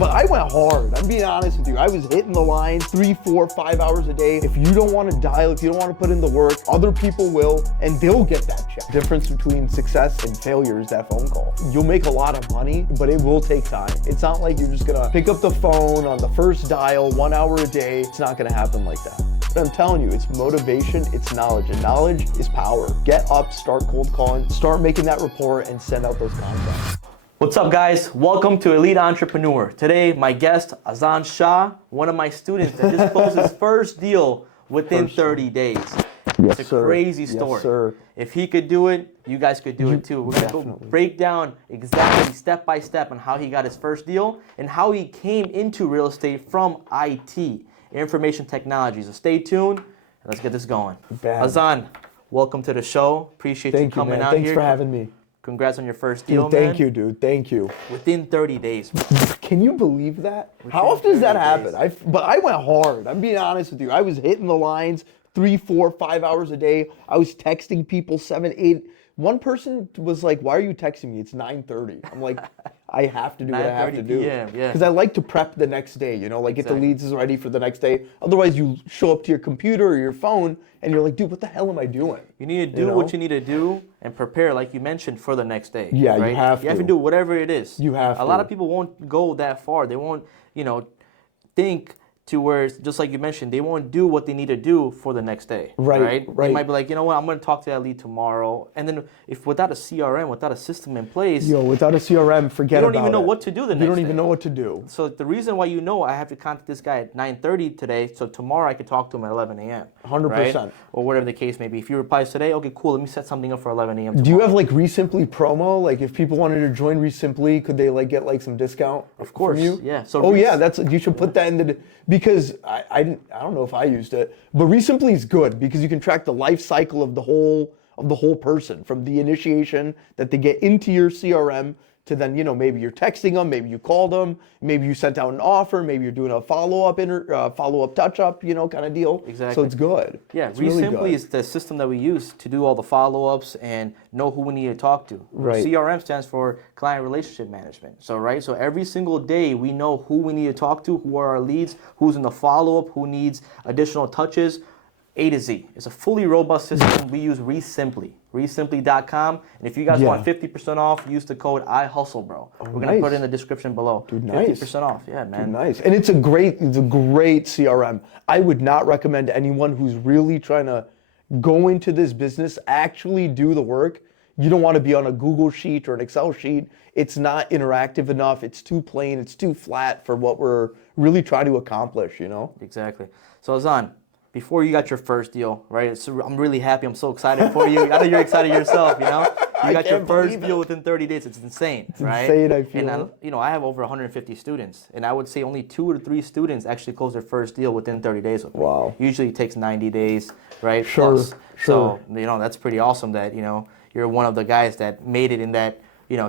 But I went hard. I'm being honest with you. I was hitting the line 3, 4, 5 hours a day. If you don't want to dial, if you don't want to put in the work, other people will, and they'll get that check. Difference between success and failure is that phone call. You'll make a lot of money, but it will take time. It's not like you're just gonna pick up the phone on the first dial 1 hour a day. It's not gonna happen like that. But I'm telling you, it's motivation, it's knowledge, and knowledge is power. Get up, start cold calling, start making that rapport, and send out those contacts. What's up, guys? Welcome to Elite Entrepreneur. Today, my guest, Azan Shah, one of my students that just closed his first deal within 30 days. Yes, it's a crazy story. Yes, sir. If he could do it, you guys could do it too. We're going to go break down exactly step by step on how he got his first deal and how he came into real estate from IT, information technology. So stay tuned and let's get this going. Bam. Azan, welcome to the show. Appreciate you coming out Thanks here. for having me. Congrats on your first deal, Thank you, dude. Thank you. Within 30 days. Can you believe that? How often does that happen? But I went hard. I'm being honest with you. I was hitting the lines 3, 4, 5 hours a day. I was texting people 7, 8. One person was like, "Why are you texting me? It's 9:30." I'm like, I have to do what I have to do. Because I like to prep the next day, you know, like get the leads ready for the next day. Otherwise, you show up to your computer or your phone and you're like, dude, what the hell am I doing? You need to do what you need to do and prepare, like you mentioned, for the next day. Yeah, right? you have to. You have to do whatever it is. You have to. A lot of people won't go that far. They won't, think to where it's just like you mentioned, they won't do what they need to do for the next day. Right. They might be like, you know what, I'm going to talk to that lead tomorrow. And then if without a CRM, without a system in place, without a CRM, forget about it. You don't even know what to do the next day. You don't even know what to do. So the reason why I have to contact this guy at 9:30 today, so tomorrow I could talk to him at 11 a.m. 100%. Right? Or whatever the case may be. If he replies today, okay, cool, let me set something up for 11 a.m. tomorrow. Do you have like RESimply promo? Like if people wanted to join RESimply, could they like get like some discount of course, from you? Yeah. So you should put that in the, because I don't know if I used it, but RESimply is good because you can track the life cycle of the whole person, from the initiation that they get into your CRM to then, maybe you're texting them, maybe you called them, maybe you sent out an offer, maybe you're doing a follow-up touch-up, kind of deal. Exactly. So it's good. Yeah, RESimply is the system that we use to do all the follow-ups and know who we need to talk to. Right. CRM stands for Client Relationship Management. So every single day we know who we need to talk to, who are our leads, who's in the follow-up, who needs additional touches, A to Z. It's a fully robust system. We use RESimply, RESimply.com. And if you guys want 50% off, use the code IHustleBro. We're going to put it in the description below. Dude, nice. 50% off. Yeah, man. Dude, nice. And it's a great CRM. I would not recommend anyone who's really trying to go into this business actually do the work. You don't want to be on a Google sheet or an Excel sheet. It's not interactive enough. It's too plain. It's too flat for what we're really trying to accomplish, Exactly. So Azan, before you got your first deal, right? So I'm really happy. I'm so excited for you. I know you're excited yourself, You got your first deal within 30 days. It's insane, it's right? Insane, I feel. And I have over 150 students, and I would say only 2 to 3 students actually close their first deal within 30 days with me. Wow. Usually it takes 90 days, right? Sure. Plus. So, that's pretty awesome that, you're one of the guys that made it in that,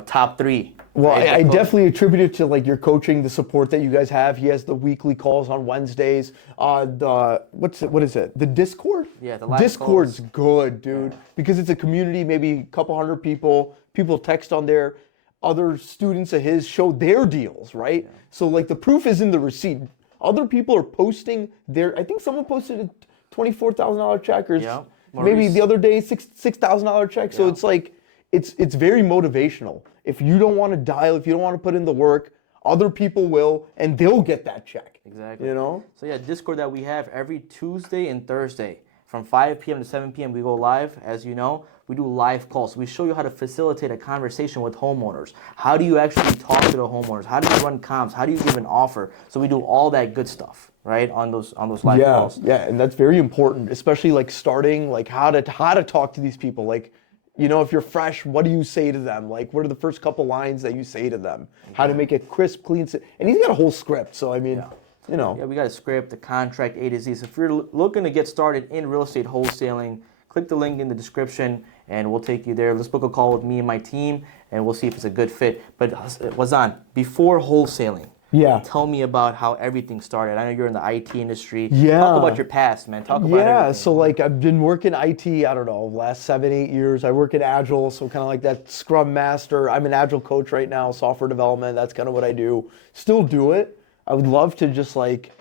top 3. Well, right? I definitely attribute it to like your coaching, the support that you guys have. He has the weekly calls on Wednesdays. What is it? The Discord? Yeah, the live Discord's calls. Good, dude, because it's a community, maybe a couple hundred people. People text on there. Other students of his show their deals, right? Yeah. So like the proof is in the receipt. Other people are posting I think someone posted a $24,000 check or maybe the other day $6,000 check. So it's like, it's very motivational. If you don't want to dial, if you don't want to put in the work, other people will, and they'll get that check. Exactly. So yeah, Discord that we have every Tuesday and Thursday from 5 p.m. to 7 p.m. we go live. As you know, we do live calls. We show you how to facilitate a conversation with homeowners. How do you actually talk to the homeowners? How do you run comps? How do you give an offer? So we do all that good stuff, right, on those live calls. Yeah, and that's very important, especially like starting, like how to talk to these people. Like, if you're fresh, what do you say to them? Like, what are the first couple lines that you say to them? How to make it crisp, clean, and he's got a whole script. So I mean, Yeah, we got a script, the contract, A to Z. So if you're looking to get started in real estate wholesaling, click the link in the description and we'll take you there. Let's book a call with me and my team and we'll see if it's a good fit. But Wazan, before wholesaling, Yeah. Tell me about how everything started. I know you're in the IT industry. Yeah. Talk about your past, man. Talk about everything. So like I've been working IT, I don't know, last 7-8 years. I work in Agile, so kind of like that Scrum Master. I'm an Agile coach right now, software development. That's kind of what I do. Still do it. I would love to just like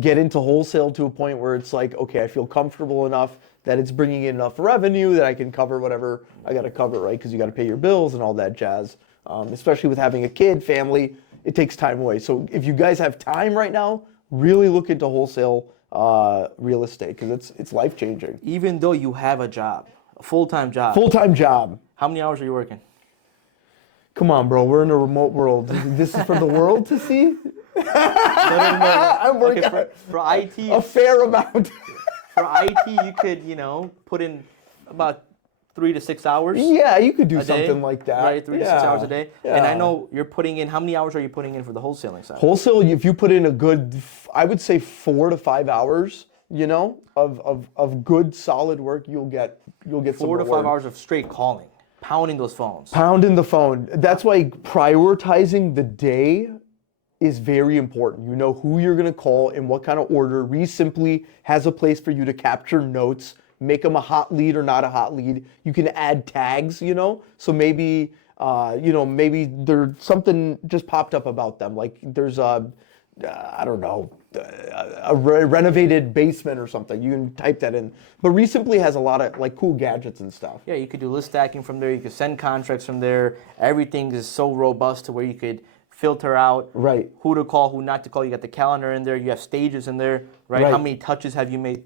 get into wholesale to a point where it's like, okay, I feel comfortable enough that it's bringing in enough revenue that I can cover whatever I got to cover, right? Because you got to pay your bills and all that jazz. Especially with having a kid, family, it takes time away. So if you guys have time right now, really look into wholesale real estate because it's life changing. Even though you have a job, a full-time job. Full-time job. How many hours are you working? Come on, bro. We're in a remote world. This is for the world to see. No. I'm working for IT. a fair amount. For IT, you could, put in about 3 to 6 hours. Yeah, you could do a day, something like that. Right, 3 to 6 hours a day. Yeah. And I know you're putting in, how many hours are you putting in for the wholesaling side? Wholesale, if you put in a good, I would say 4 to 5 hours, of good solid work, you'll get some 4 to 5 reward. hours of straight calling, pounding those phones. Pounding the phone. That's why prioritizing the day is very important. You know who you're gonna call and what kind of order. REI Simply has a place for you to capture notes, make them a hot lead or not a hot lead. You can add tags, so maybe, maybe there's something just popped up about them. Like there's a renovated basement or something. You can type that in. But REI Simply has a lot of like cool gadgets and stuff. Yeah, you could do list stacking from there. You could send contracts from there. Everything is so robust to where you could filter out Right. who to call, who not to call. You got the calendar in there. You have stages in there, right? How many touches have you made?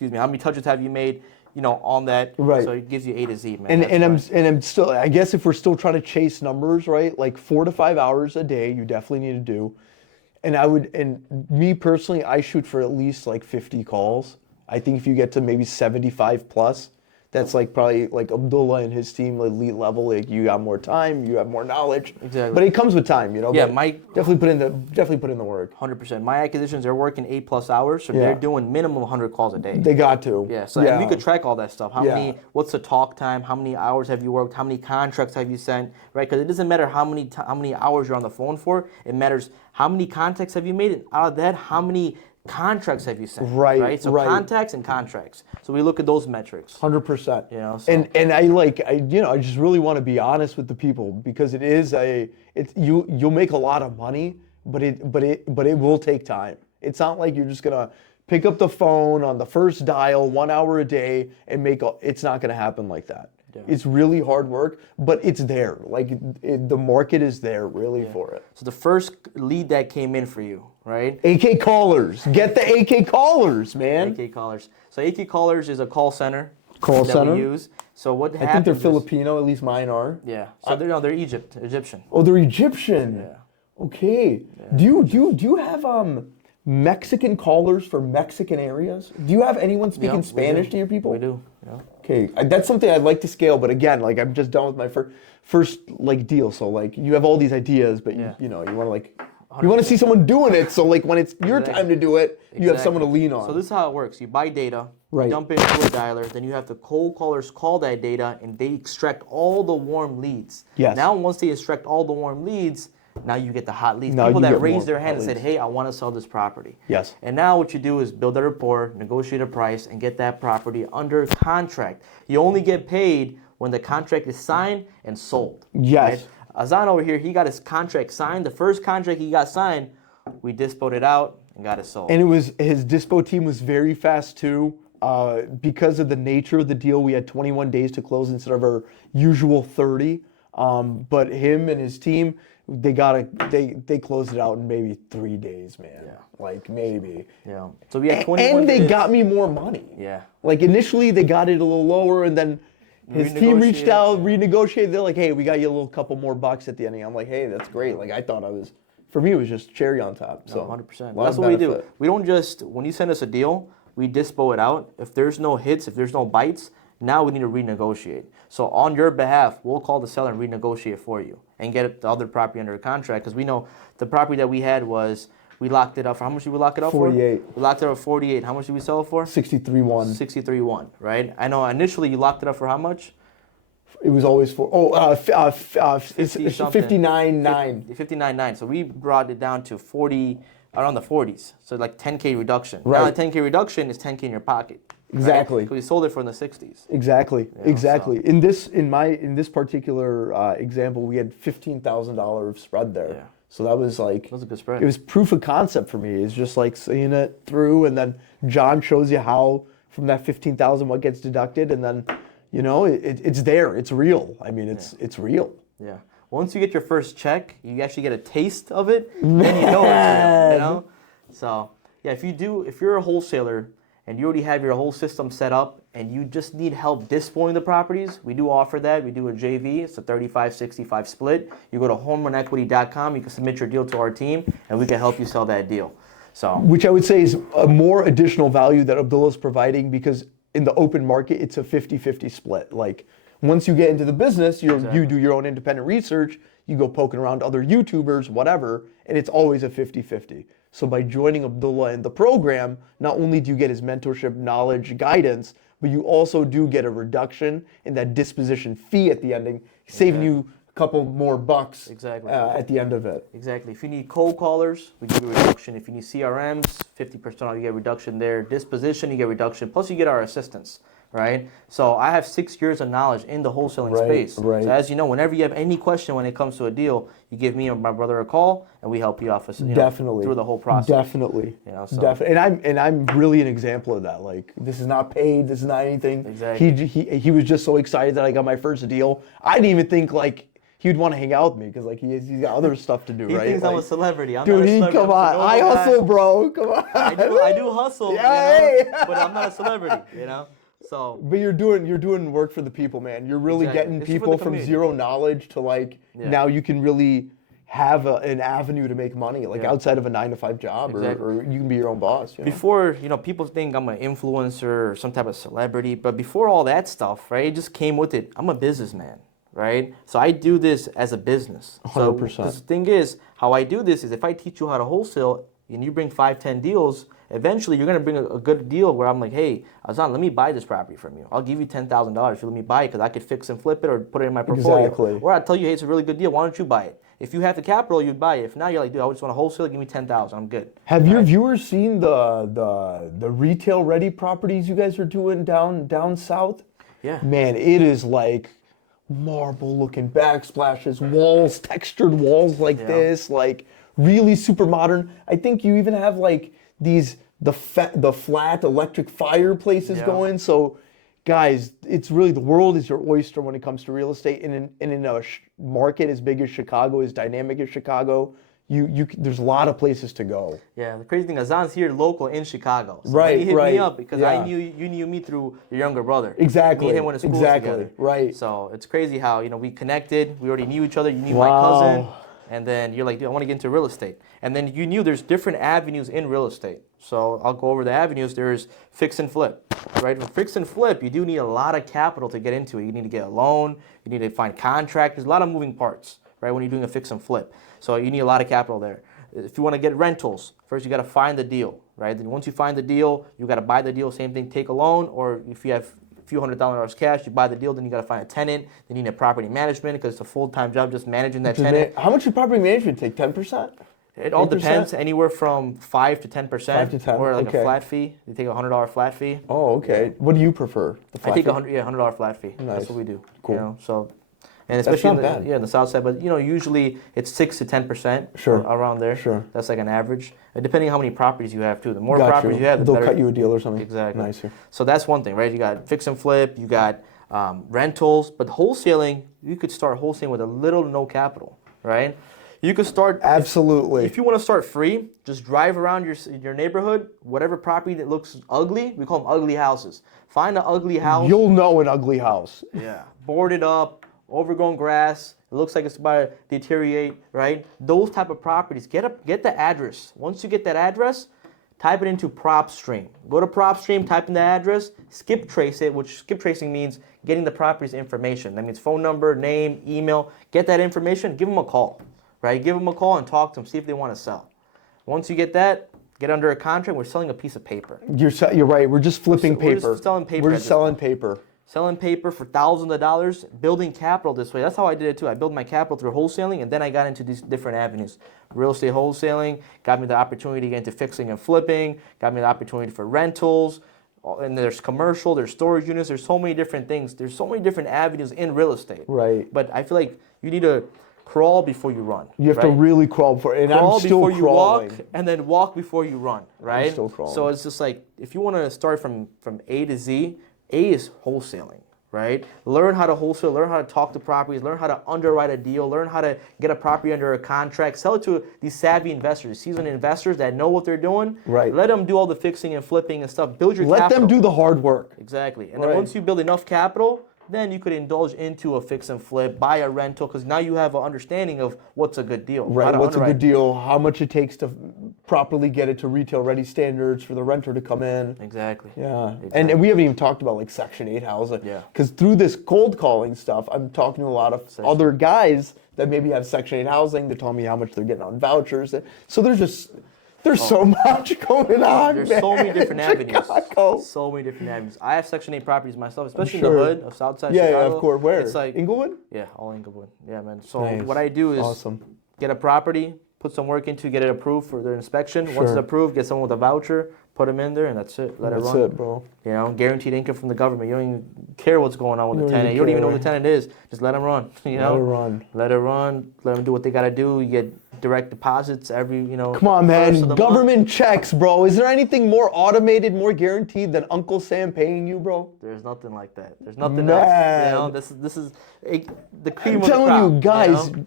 How many touches have you made? On that. Right. So it gives you A to Z, man. And I'm still, I guess if we're still trying to chase numbers, right? Like 4 to 5 hours a day, you definitely need to do. And me personally, I shoot for at least like 50 calls. I think if you get to maybe 75 plus, that's like probably like Abdullah and his team, elite level. Like you got more time, you have more knowledge. Exactly. But it comes with time, Yeah, but definitely put in the work. 100%. My acquisitions, they're working 8+ hours, so Yeah. they're doing minimum 100 calls a day. They got to. Yeah, so and we could track all that stuff. What's the talk time? How many hours have you worked? How many contracts have you sent? Right? Because it doesn't matter how many hours you're on the phone for. It matters how many contacts have you made, and out of that, how many contracts have you sent? Right. So contacts and contracts. So we look at those metrics. 100%. So. And I just really want to be honest with the people because you'll make a lot of money, but it will take time. It's not like you're just gonna pick up the phone on the first dial 1 hour a day and it's not gonna happen like that. Yeah. It's really hard work, but it's there. Like the market is there really for it. So the first lead that came in for you, right? AK callers. Get the AK callers, man. AK callers. So AK callers is a call center. Call that center. we use. So what happens? I think they're Filipino, at least mine are. Yeah. So they're Egyptian. Oh, they're Egyptian. Yeah. Okay. Yeah. Do you have Mexican callers for Mexican areas? Do you have anyone speaking Spanish to your people? We do. Yeah. Okay, that's something I'd like to scale, but again, like I'm just done with my first like deal. So like you have all these ideas, but you want to see someone doing it. So like when it's your time to do it, you have someone to lean on. So this is how it works. You buy data, right. dump it into a dialer, then you have the cold callers call that data, and they extract all the warm leads. Yes. Now once they extract all the warm leads, now you get the hot leads. People that raised their hand and said, hey, I want to sell this property. Yes. And now what you do is build a rapport, negotiate a price, and get that property under contract. You only get paid when the contract is signed and sold. Yes. Right? Azan over here, he got his contract signed. The first contract he got signed, we dispoed it out and got it sold. And his dispo team was very fast too. Because of the nature of the deal, we had 21 days to close instead of our usual 30. But him and his team, they closed it out in maybe 3 days, man. Yeah. Like maybe. Yeah. So we had 21 and they days. got me more money. Yeah. Like initially they got it a little lower, and then his team reached out, renegotiated. They're like, hey, we got you a little couple more bucks at the end. I'm like, hey, that's great. Like I thought for me, it was just cherry on top. So 100%. That's what we do. We don't just, when you send us a deal, we dispo it out. If there's no hits, if there's no bites, now we need to renegotiate. So on your behalf, we'll call the seller and renegotiate for you and get the other property under contract, because we know the property that we had was, we locked it up for, how much did we lock it up 48. for? We locked it up for 48. How much did we sell it for? 63.1. 63.1, right? I know initially you locked it up for how much? It was always for, it's 50-something. 59.9. 59.9. So we brought it down to 40, around the 40s. So like 10K reduction. Right. Now the 10K reduction is 10K in your pocket. Exactly. Right? So we sold it for in the 60s. Exactly. You know, Exactly. In this particular example, we had $15,000 of spread there. Yeah. So that was like, That was a good spread. it was proof of concept for me. It's just like seeing it through, and then John shows you how from that 15,000 what gets deducted, and then it's there. It's real. I mean, it's real. Yeah. Once you get your first check, you actually get a taste of it, then you know it's real, So, yeah, if you're a wholesaler and you already have your whole system set up and you just need help dispoing the properties, we do offer that. We do a JV. It's a 35-65 split. You go to homerunnequity.com, you can submit your deal to our team, and we can help you sell that deal. So, Which I would say is a more additional value that Abdullah is providing, because in the open market, it's a 50-50 split. Like, once you get into the business, you do your own independent research, you go poking around other YouTubers, whatever, and it's always a 50-50. So by joining Abdullah in the program, not only do you get his mentorship, knowledge, guidance, but you also do get a reduction in that disposition fee at the ending, saving you a couple more bucks at the end of it. Exactly. If you need cold callers, we give you a reduction. If you need CRMs, 50% off, you get a reduction there. Disposition, you get a reduction. Plus, you get our assistance, right? So I have 6 years of knowledge in the wholesaling space. Right. So as you know, whenever you have any question when it comes to a deal, you give me or my brother a call, and we help you out Definitely. through the whole process. Definitely. And I'm really an example of that. Like, this is not paid. This is not anything. Exactly. He was just so excited that I got my first deal. I didn't even think like he'd want to hang out with me, because like he's got other stuff to do, he right? thinks like, I'm a celebrity. I'm dude, not a celebrity. come on. I hustle, bro. Come on. I do hustle, but I'm not a celebrity, So, but you're doing work for the people, man. You're really getting people from zero knowledge to like now you can really have an avenue to make money, like outside of a 9-to-5 job, or you can be your own boss. Before, people think I'm an influencer or some type of celebrity, but before all that stuff, right, it just came with it. I'm a businessman, right? So I do this as a business. 100%. So the thing is, how I do this is if I teach you how to wholesale and you bring 5-10 deals, eventually you're going to bring a good deal where I'm like, hey, Azan, let me buy this property from you. I'll give you $10,000 if you let me buy it, because I could fix and flip it or put it in my portfolio. Exactly. Or I'll tell you, hey, it's a really good deal. Why don't you buy it? If you have the capital, you'd buy it. If not, you're like, dude, I just want to wholesale. Give me $10,000. I'm good. Have your viewers seen the retail ready properties you guys are doing down south? Yeah. Man, it is like marble looking backsplashes, walls, textured walls like this, like really super modern. I think you even have like the flat electric fireplaces going. So guys, it's really, the world is your oyster when it comes to real estate. And in a market as big as Chicago, as dynamic as Chicago, there's a lot of places to go. Yeah, the crazy thing, Azan's here local in Chicago. So he hit me up because you knew me through your younger brother. Exactly. Me and him went to school together. Right. So it's crazy how, we connected. We already knew each other. You knew my cousin. And then you're like, dude, I want to get into real estate. And then you knew there's different avenues in real estate. So I'll go over the avenues. There's fix and flip, right? For fix and flip, you do need a lot of capital to get into it. You need to get a loan. You need to find contractors. A lot of moving parts, right, when you're doing a fix and flip. So you need a lot of capital there. If you want to get rentals, first you got to find the deal, right? Then once you find the deal, you got to buy the deal. Same thing, take a loan. Or if you have a few $100,000 cash, you buy the deal, then you got to find a tenant. Then you need a property management, because it's a full-time job just managing that tenant. How much does property management take? 10%? It all depends, anywhere from 5 to 10%. 5 to 10, or like a flat fee. They take a $100 flat fee. Oh, okay. What do you prefer? The flat I take fee? $100 flat fee. Nice. That's what we do. Cool. So, and especially That's not bad. in the south side, but usually it's 6 to 10%. Sure. Around there. Sure. That's like an average. Depending on how many properties you have too. The more Got properties you have, the they'll better. cut you a deal or something. Exactly. Nicer. So that's one thing, right? You got fix and flip. You got rentals, but wholesaling, you could start wholesaling with a little to no capital, right? You could start absolutely. If you want to start free, just drive around your neighborhood, whatever property that looks ugly, we call them ugly houses. Find an ugly house. You'll know an ugly house. Yeah. Boarded up, overgrown grass. It looks like it's about to deteriorate, right? Those type of properties. Get the address. Once you get that address, type it into PropStream. Go to PropStream, type in the address, skip trace it, which skip tracing means getting the property's information. That means phone number, name, email. Get that information, give them a call. Right? Give them a call and talk to them, see if they want to sell. Once you get that, get under a contract. We're selling a piece of paper. You're right. We're just flipping paper. We're just selling paper. We're just selling paper. selling paper for thousands of dollars, building capital this way. That's how I did it too. I built my capital through wholesaling, and then I got into these different avenues. Real estate wholesaling got me the opportunity to get into fixing and flipping, got me the opportunity for rentals, and there's commercial, there's storage units, there's so many different things. There's so many different avenues in real estate. Right. But I feel like you need to crawl before you run. You have to really crawl before, and crawl I'm still before crawling. you walk, and then walk before you run, right? I'm still crawling. So it's just like, if you want to start from A to Z, A is wholesaling, right? Learn how to wholesale, learn how to talk to properties, learn how to underwrite a deal, learn how to get a property under a contract, sell it to these savvy investors, seasoned investors that know what they're doing. Right. Let them do all the fixing and flipping and stuff. Build your Let capital. them do the hard work. Exactly. And then once you build enough capital, then you could indulge into a fix and flip, buy a rental, because now you have an understanding of what's a good deal. Right, what's a good deal, how much it takes to properly get it to retail ready standards for the renter to come in. Exactly. Yeah, Exactly. And we haven't even talked about like Section 8 housing. Yeah. Because through this cold calling stuff, I'm talking to a lot of other guys that maybe have Section 8 housing. They're telling me how much they're getting on vouchers. So there's so much going on. There's man. so many different avenues. Chicago. So many different avenues. I have Section 8 properties myself, especially sure. in the hood of Southside Yeah, Chicago. yeah, of course. Where? It's like Inglewood? Yeah, all Inglewood. Yeah, man. So Nice. what I do is Awesome. get a property, put some work into, get it approved for their inspection. Once it's approved, get someone with a voucher, put them in there, and that's it. Let it run. That's it, bro. You know, guaranteed income from the government. You don't even care what's going on with the don't tenant. even You don't even know care. who the tenant is. Just let them run. You know, Let it run. Let it run. Let them do what they gotta do. You get direct deposits every, you know. Come on, first man. of the Government month. checks, bro. Is there anything more automated, more guaranteed than Uncle Sam paying you, bro? There's nothing like that. There's nothing Man. else. You know, this is the cream I'm of the crop. telling you, guys, know?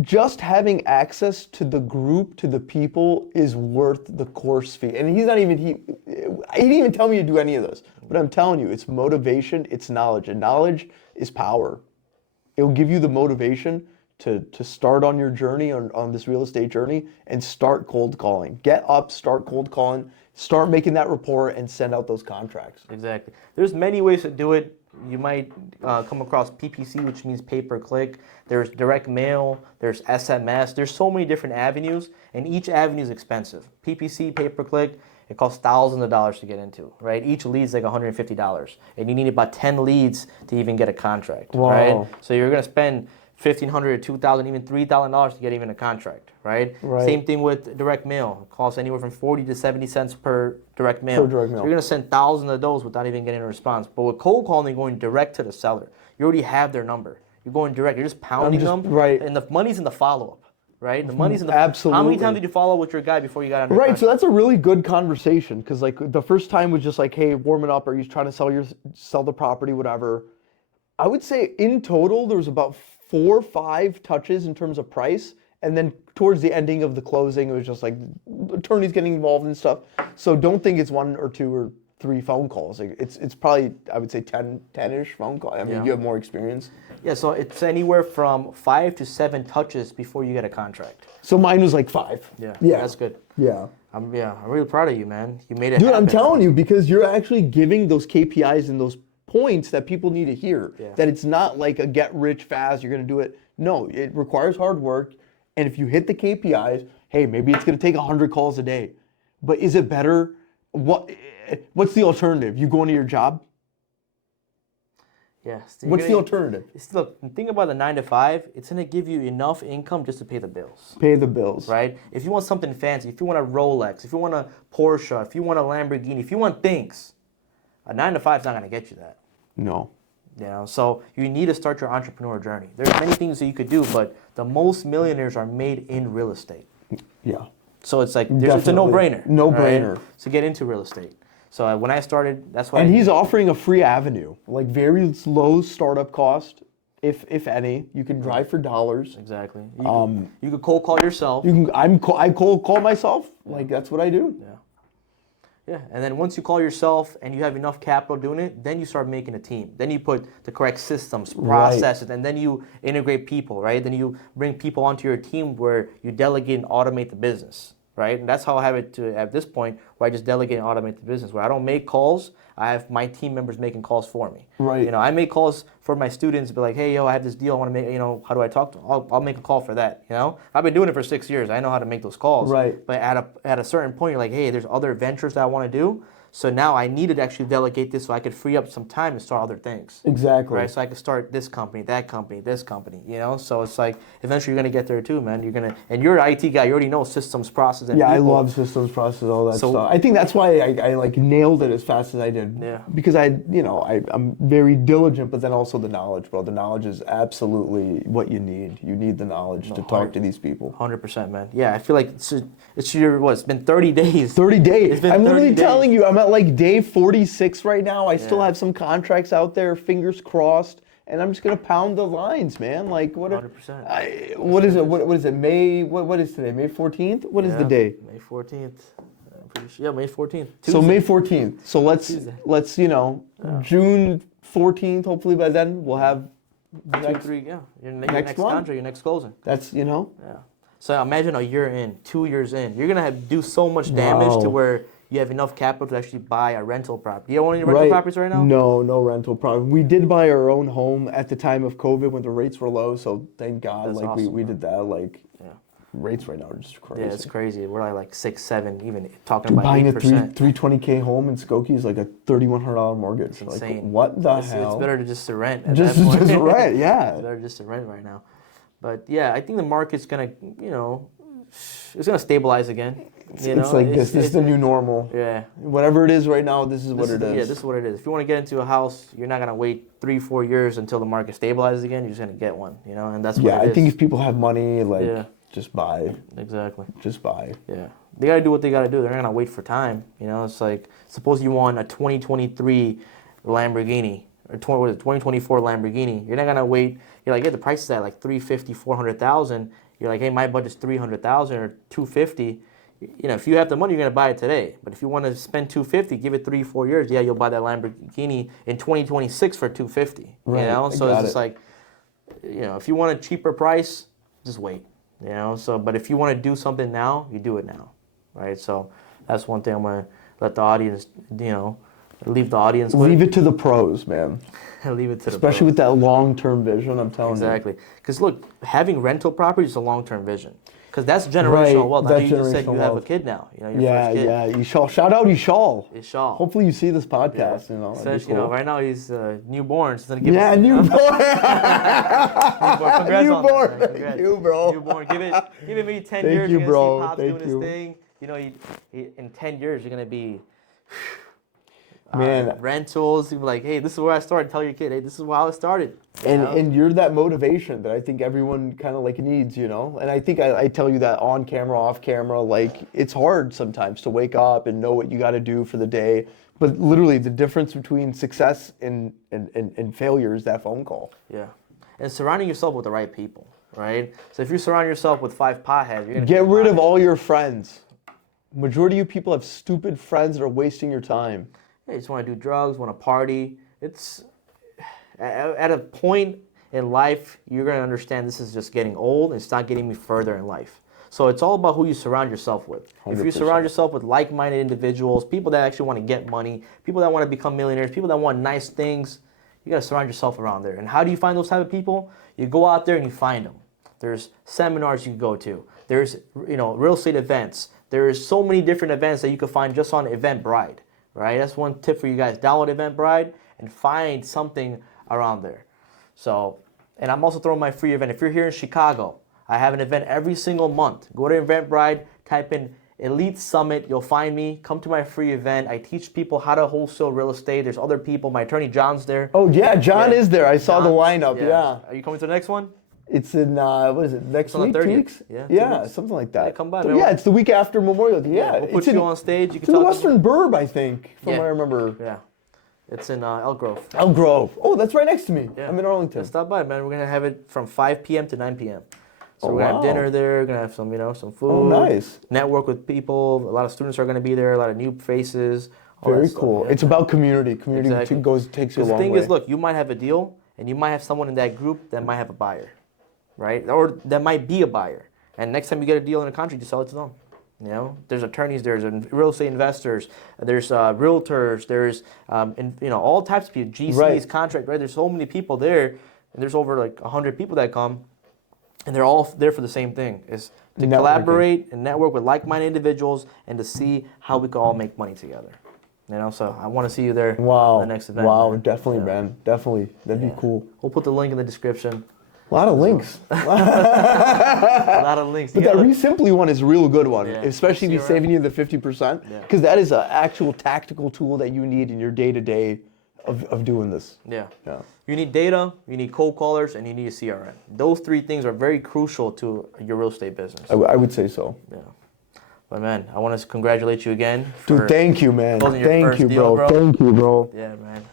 just having access to the group, to the people, is worth the course fee. And he didn't even tell me to do any of this. But I'm telling you, it's motivation, it's knowledge. And knowledge is power. It'll give you the motivation to start on your journey, on this real estate journey, and start cold calling. Get up, start cold calling, start making that rapport, and send out those contracts. Exactly. There's many ways to do it. You might come across PPC, which means pay-per-click. There's direct mail. There's SMS. There's so many different avenues, and each avenue is expensive. PPC, pay-per-click, it costs thousands of dollars to get into, right? Each lead's like $150, and you need about 10 leads to even get a contract, Wow. right? So you're gonna spend $1,500, $2,000, even $3,000 to get even a contract, right? Same thing with direct mail. It costs anywhere from 40 to 70 cents per direct mail. Per direct mail. So you're gonna send thousands of those without even getting a response. But with cold calling, going direct to the seller, you already have their number. You're going direct. You're just pounding them. Right. And the money's in the follow-up, right? The money's in the Absolutely. How many times did you follow up with your guy before you got under Right, contract? so that's a really good conversation, because like the first time was just like, hey, warming up, are you trying to sell the property, whatever. I would say in total there was about 4 or 5 touches in terms of price, and then towards the ending of the closing it was just like attorneys getting involved and stuff. So don't think it's 1 or 2 or 3 phone calls. It's probably, I would say 10-ish phone calls. I mean, you have more experience. Yeah, so it's anywhere from 5 to 7 touches before you get a contract. So mine was like 5. Yeah, Yeah. that's good. Yeah. I'm really proud of you, man. You made it Dude, happen. I'm telling you, because you're actually giving those KPIs and those points that people need to hear. Yeah. That it's not like a get rich fast, you're going to do it. No, it requires hard work. And if you hit the KPIs, hey, maybe it's going to take 100 calls a day. But is it better? What's the alternative? You going to your job? Yeah. What's the alternative? Look, the thing about the 9 to 5, it's gonna give you enough income just to pay the bills. Pay the bills. Right? If you want something fancy, if you want a Rolex, if you want a Porsche, if you want a Lamborghini, if you want things, a 9 to 5 is not gonna get you that. No. You know, so you need to start your entrepreneur journey. There's many things that you could do, but the most millionaires are made in real estate. Yeah. So it's like it's a Definitely. no-brainer. No-brainer. Right? So get into real estate. So when I started, that's why. And he's offering a free avenue, like very low startup cost, if any. You can drive for dollars. Exactly. You could cold call yourself. I cold call myself. Like that's what I do. Yeah. Yeah, and then once you call yourself and you have enough capital doing it, then you start making a team. Then you put the correct systems, processes, and then you integrate people, right? Then you bring people onto your team where you delegate and automate the business, right? And that's how I have it to at this point, where I just delegate and automate the business, where I don't make calls. I have my team members making calls for me. Right. You know, I make calls for my students, be like, hey, yo, I have this deal I want to make, you know, how do I talk to them? I'll make a call for that, you know? I've been doing it for 6 years. I know how to make those calls. Right. But at a certain point, you're like, hey, there's other ventures that I want to do. So now I needed to actually delegate this so I could free up some time to start other things. Exactly. Right, so I could start this company, that company, this company, you know? So it's like, eventually you're gonna get there too, man. And you're an IT guy, you already know systems, process, and Yeah, I people. love systems, process, all that So- stuff. I think that's why I like nailed it as fast as I did. Yeah. Because I'm very diligent, but then also the knowledge, bro. The knowledge is absolutely what you need. You need the knowledge to talk to these people. 100%, man. Yeah, I feel like it's been 30 days. 30 days. It's been I'm 30 literally days. telling you, I'm at like day 46 right now. I still Yeah. have some contracts out there, fingers crossed, and I'm just gonna pound the lines, man. Like what? 100%. What is it? What is it? May? What is today? May 14th? What is the day? May 14th. I'm pretty sure. Yeah, May 14th. So Tuesday. May 14th. So Tuesday. let's June 14th. Hopefully by then we'll have Two, three, yeah. Your next one? contract, your next closing. that's Yeah. So imagine a year in, 2 years in, you're gonna do so much damage Wow. to where you have enough capital to actually buy a rental property. You own any rental properties right now? No rental property. We did buy our own home at the time of COVID when the rates were low. So thank God, That's like awesome, we man. did that. Like Yeah. rates right now are just crazy. Yeah, it's crazy. We're like 6, 7, even talking about Buying 8%. a 320K home in Skokie is like a $3,100 mortgage. It's insane. Like what the It's hell? better to just rent at just that point. just rent, yeah. It's better just to rent right now. But yeah, I think the market's gonna, it's gonna stabilize again. It's like this is the new normal. Yeah. Whatever it is right now, this is what it is. Yeah, this is what it is. If you want to get into a house, you're not gonna wait 3-4 years until the market stabilizes again. You're just gonna get one, and that's what Yeah, it is. I think if people have money, like Yeah. just buy. Exactly. Just buy. Yeah, they gotta do what they gotta do. They're not gonna wait for time. It's like, suppose you want a 2023 Lamborghini or 2024 Lamborghini. You're not gonna wait. You're like, yeah, the price is at like 350, 400,000. You're like, hey, my budget's 300,000 or 250. If you have the money, you're gonna buy it today. But if you want to spend 250, give it 3-4 years. Yeah, you'll buy that Lamborghini in 2026 for 250. Right, So I it's got just it. like, if you want a cheaper price, just wait. But if you want to do something now, you do it now, right? So that's one thing I'm gonna let the audience, leave the audience with. Leave it to the pros, man. Leave it to Especially the with that long-term vision, I'm telling exactly. Because look, having rental property is a long-term vision. Because that's generational Right, wealth. I know that's you just said you generational have a wealth. kid now. Your you. Yeah, first kid. yeah. Yishal. Shout out Yishal. Ishal. Hopefully you see this podcast. Yeah. That'd be Especially, cool. right now he's newborn. So give Yeah, us, newborn. newborn. Congrats on Newborn. that, man. Thank Congrats. you, bro. Newborn. Give it maybe 10 Thank years. you, You're bro. gonna see Pops Thank doing you. his thing. In 10 years, you're gonna be Man. rentals. You'll be like, hey, this is where I started. Tell your kid, hey, this is how it started. And you're that motivation that I think everyone kind of like needs, And I think I tell you that on camera, off camera, like it's hard sometimes to wake up and know what you got to do for the day. But literally the difference between success and failure is that phone call. Yeah. And surrounding yourself with the right people, right? So if you surround yourself with 5 potheads, you're gonna Get be a rid of pothead. all your friends. Majority of you people have stupid friends that are wasting your time. Yeah, you just want to do drugs, want to party. It's at a point in life you're gonna understand this is just getting old. And it's not getting me further in life. So it's all about who you surround yourself with. If you 100%. surround yourself with like-minded individuals, people that actually want to get money, people that want to become millionaires, people that want nice things, you got to surround yourself around there. And how do you find those type of people? You go out there and you find them. There's seminars you can go to. There's real estate events. There's so many different events that you can find just on Eventbrite, right? That's one tip for you guys. Download Eventbrite and find something around there. So, and I'm also throwing my free event. If you're here in Chicago, I have an event every single month. Go to Eventbrite, type in Elite Summit, you'll find me. Come to my free event. I teach people how to wholesale real estate. There's other people. My attorney John's there. Oh yeah, John Yeah. is there. I saw the John's- lineup. Yeah. Are you coming to the next one? It's in what is it? Next on the week? 2 30th. weeks? Yeah, 2 Yeah, weeks. something like that. Yeah, come by, So, man. yeah, it's the week after Memorial Day. Yeah, We'll put it's you on stage. You It's can in the talk. Western Burb, I think, from Yeah. what I remember. Yeah. It's in Elk Grove. Elk Grove. Oh, that's right next to me. Yeah. I'm in Arlington. Yeah, stop by, man. We're gonna have it from 5 p.m. to 9 p.m. So Oh, we're gonna wow. have dinner there. We're gonna have some, some food. Oh, nice. Network with people. A lot of students are gonna be there. A lot of new faces. all Very that stuff, cool. yeah. It's about community. Community Exactly. takes you a The long thing way. is, look, you might have a deal, and you might have someone in that group that might have a buyer, right? Or that might be a buyer. And next time you get a deal in a contract, you sell it to them. There's attorneys, there's real estate investors, there's realtors, there's all types of people, GCs, Right. contract, right? There's so many people there, and there's over like 100 people that come, and they're all there for the same thing: is to Networking. collaborate and network with like-minded individuals, and to see how we can all make money together. You know, so I want to see you there. Wow. The next event. Wow, man. definitely, man. Definitely. That'd be cool. We'll put the link in the description. A lot of links. A lot of links. But that REI Simply one is a real good one, Yeah. especially if you're saving you the 50%, because that is an actual tactical tool that you need in your day-to-day of doing this. Yeah. Yeah. You need data, you need cold callers, and you need a CRM. Those three things are very crucial to your real estate business. I would say so. Yeah. But man, I want to congratulate you again. Dude, thank you, man. Thank you, deal, bro. Thank you, bro. Yeah, man.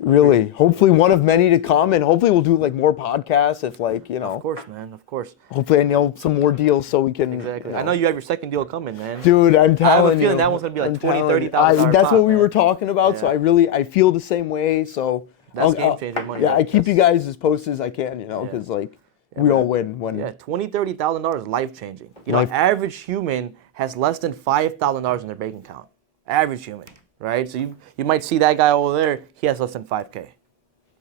Really. Hopefully one of many to come, and hopefully we'll do like more podcasts if like, you know. Of course, man. Of course. Hopefully I know some more deals so we can. Exactly. You know. I know you have your second deal coming, man. Dude, I'm telling you. I have a feeling that one's going to be like $20,000, $30,000. That's what we man. were talking about, so I feel the same way, so. That's game-changing money. Yeah, I keep you guys as posted as I can, you know, because like we all win when. Yeah, $20,000, $30,000 is life-changing. You know, average human has less than $5,000 in their bank account. Average human, right? So you might see that guy over there, he has less than $5K,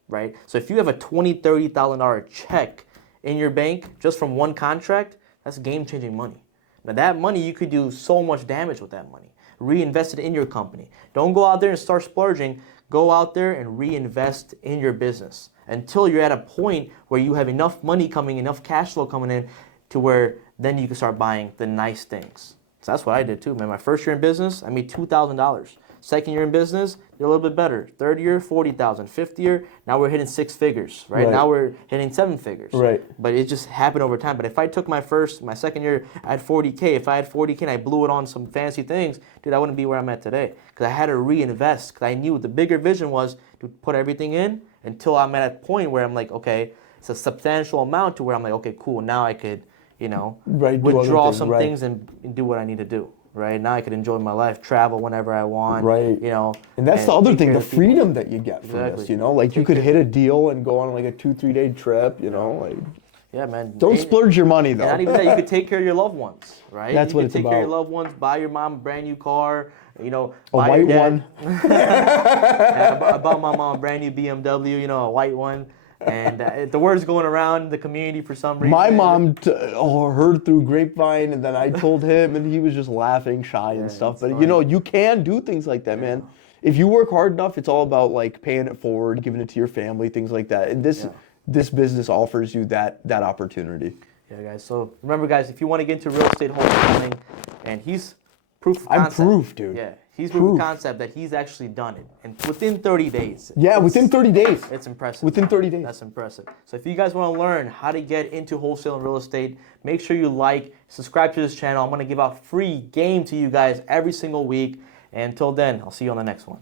right? So if you have a $20,000, $30,000 check in your bank just from one contract, that's game-changing money. Now that money, you could do so much damage with that money. Reinvest it in your company. Don't go out there and start splurging. Go out there and reinvest in your business until you're at a point where you have enough money coming, enough cash flow coming in to where then you can start buying the nice things. So that's what I did too, man. My first year in business, I made $2,000. Second year in business, did a little bit better. Third year, $40,000. Fifth year, now we're hitting 6 figures, right? Now we're hitting 7 figures. Right. But it just happened over time. But if I took my second year, I had 40K. If I had 40K and I blew it on some fancy things, dude, I wouldn't be where I'm at today. Because I had to reinvest. Because I knew the bigger vision was to put everything in until I'm at a point where I'm like, okay, it's a substantial amount to where I'm like, okay, cool. Now I could, you know, withdraw some things and do what I need to do. Right now, I could enjoy my life, travel whenever I want. Right. You know, and that's the other thing, the freedom that you get from this. You know, like you could hit a deal and go on like a 2-3 day trip. You know, like. Yeah, man. Don't splurge your money though. And not even that, you could take care of your loved ones, right? That's what it's about. You could take care of your loved ones, buy your mom a brand new car. You know, a white one. I bought my mom a brand new BMW. You know, a white one. And the word's going around the community for some reason. My mom heard through grapevine, and then I told him, and he was just laughing, shy and stuff. But you know, you can do things like that, man. If you work hard enough, it's all about like paying it forward, giving it to your family, things like that. And this business offers you that opportunity. Yeah, guys. So remember, guys, if you want to get into real estate wholesaling, and he's proof of concept. I'm proof, dude. Yeah. He's proof of concept that he's actually done it. And within 30 days. Yeah, within 30 days. It's impressive. Within 30 days. That's impressive. So if you guys want to learn how to get into wholesale and real estate, make sure you subscribe to this channel. I'm going to give out free game to you guys every single week. And until then, I'll see you on the next one.